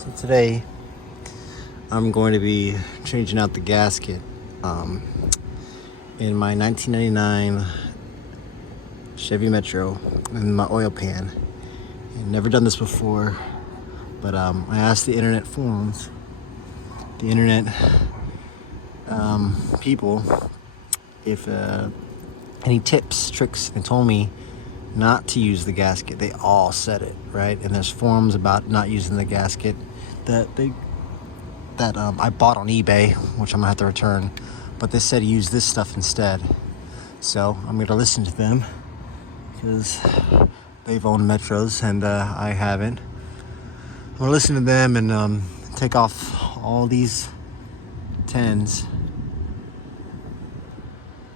So today I'm going to be changing out the gasket in my 1999 Chevy Metro in my oil pan. I've never done this before, but I asked the internet forums, the internet people, if any tips, tricks, and told me not to use the gasket. They all said it, right? And there's forums about not using the gasket that I bought on eBay, which I'm gonna have to return, but they said use this stuff instead. So I'm gonna listen to them because they've owned Metros and I haven't. I'm gonna listen to them and take off all these 10s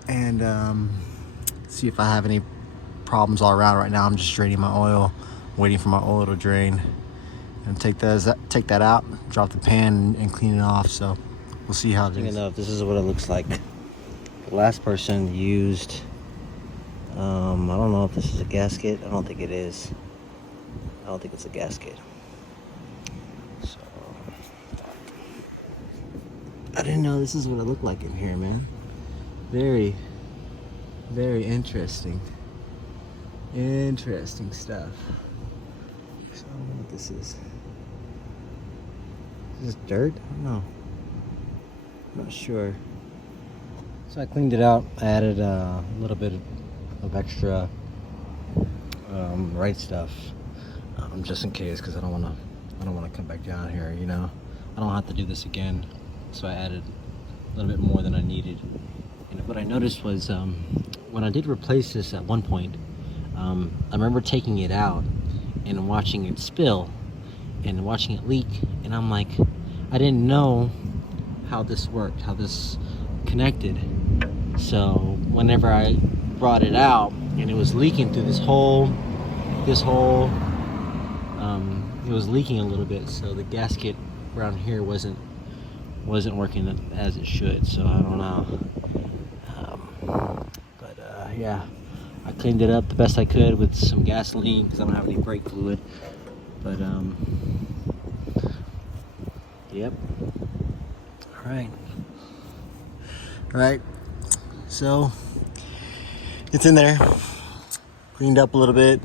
and see if I have any problems all around. Right now I'm just draining my oil, waiting for my oil to drain, and take that out, drop the pan and clean it off. So we'll see how it is. Enough, this is what it looks like. The last person used I don't know if this is a gasket. I don't think it is. I don't think it's a gasket. So I didn't know this is what it looked like in here, man. Very, very interesting. Interesting stuff. So I don't know what this is. Is this dirt? I don't know. I'm not sure. So I cleaned it out. I added a little bit of extra right stuff, just in case, because I don't want to come back down here. You know, I don't have to do this again. So I added a little bit more than I needed. And what I noticed was when I did replace this at one point, I remember taking it out and watching it spill and watching it leak, and I'm like, I didn't know how this worked, how this connected. So whenever I brought it out and it was leaking through this hole, it was leaking a little bit, so the gasket around here wasn't working as it should. So I don't know, but yeah, I cleaned it up the best I could with some gasoline because I don't have any brake fluid. But yep. All right. So it's in there, cleaned up a little bit.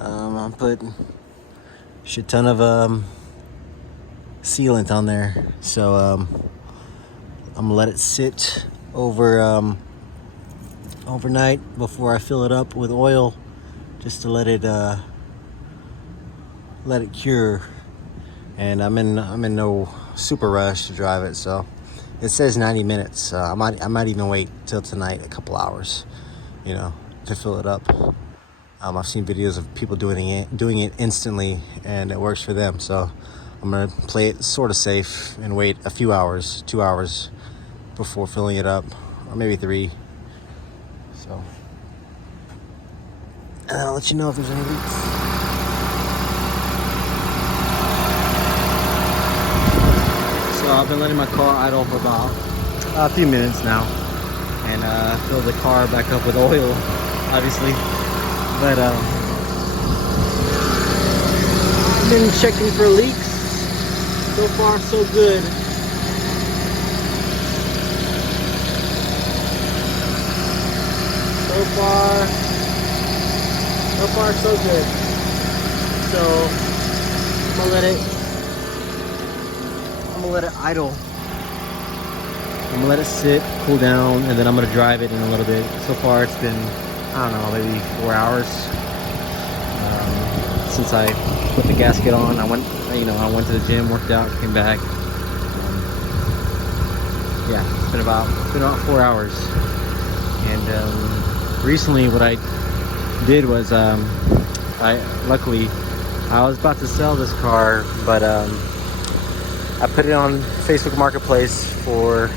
I put a shit ton of sealant on there. So I'm gonna let it sit over overnight before I fill it up with oil, just to let it cure. And I'm in no super rush to drive it, so it says 90 minutes. I might even wait till tonight, a couple hours, you know, to fill it up. I've seen videos of people doing it instantly, and it works for them. So I'm gonna play it sort of safe and wait a few hours, 2 hours before filling it up, or maybe 3. So, and I'll let you know if there's any leaks. So I've been letting my car idle for about a few minutes now, and fill the car back up with oil, obviously. But I've been checking for leaks. So far, so good. So far, so good. So I'm gonna let it idle. I'm gonna let it sit, cool down, and then I'm gonna drive it in a little bit. So far, it's been, I don't know, maybe 4 hours since I put the gasket on. I went to the gym, worked out, came back. Yeah, it's been about 4 hours. And recently, what I did was, luckily I was about to sell this car, but I put it on Facebook Marketplace for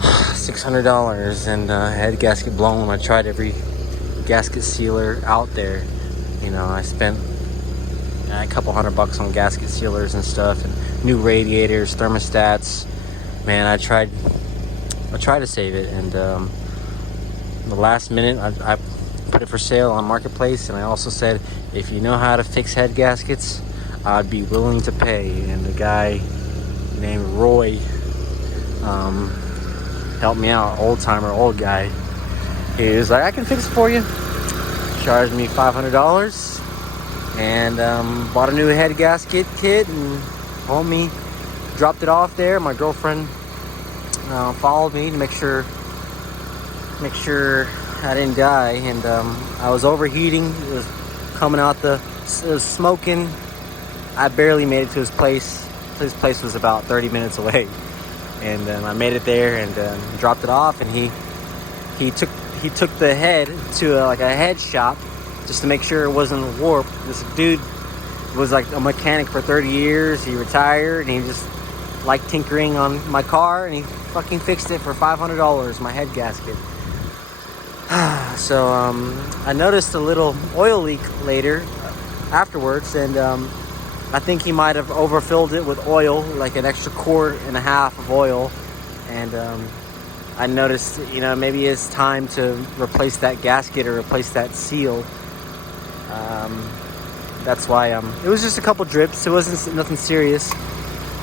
$600, and I had the gasket blown. I tried every gasket sealer out there. You know, I spent a couple $100 on gasket sealers and stuff, and new radiators, thermostats. Man, I tried to save it, and the last minute I put it for sale on Marketplace, and I also said, if you know how to fix head gaskets, I'd be willing to pay. And the guy named Roy helped me out, old guy. He was like, I can fix it for you. Charged me $500 and bought a new head gasket kit, and homie dropped it off there. My girlfriend followed me to make sure I didn't die, and I was overheating. It was coming out it was smoking. I barely made it to his place. His place was about 30 minutes away, and I made it there and dropped it off. And he took the head to a head shop just to make sure it wasn't warped. This dude was like a mechanic for 30 years. He retired, and he just liked tinkering on my car, and he fucking fixed it for $500, my head gasket. So I noticed a little oil leak afterwards, and I think he might have overfilled it with oil, like an extra quart and a half of oil. And I noticed, maybe it's time to replace that gasket or replace that seal. That's why it was just a couple drips. It wasn't nothing serious.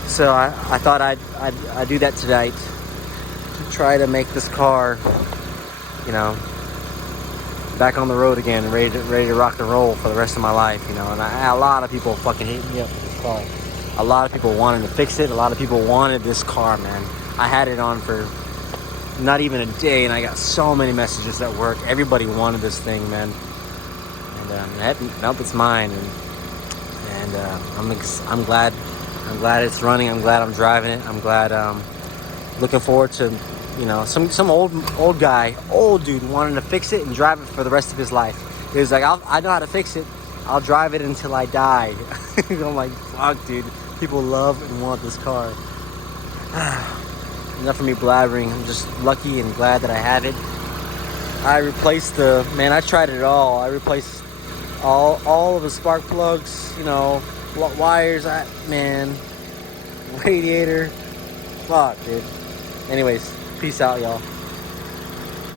So I thought I'd do that tonight to try to make this car, back on the road again, ready to rock and roll for the rest of my life, And a lot of people fucking hate me up with this car. A lot of people wanted to fix it. A lot of people wanted this car, man. I had it on for not even a day, and I got so many messages at work. Everybody wanted this thing, man. And nope, it's mine. And I'm glad it's running. I'm glad I'm driving it. I'm glad. Looking forward to, some old dude wanting to fix it and drive it for the rest of his life. He was like, I know how to fix it. I'll drive it until I die. I'm like, fuck, dude. People love and want this car. Enough of me blabbering. I'm just lucky and glad that I have it. I replaced I tried it all. I replaced all of the spark plugs, wires, radiator. Fuck, dude. Anyways, peace out, y'all.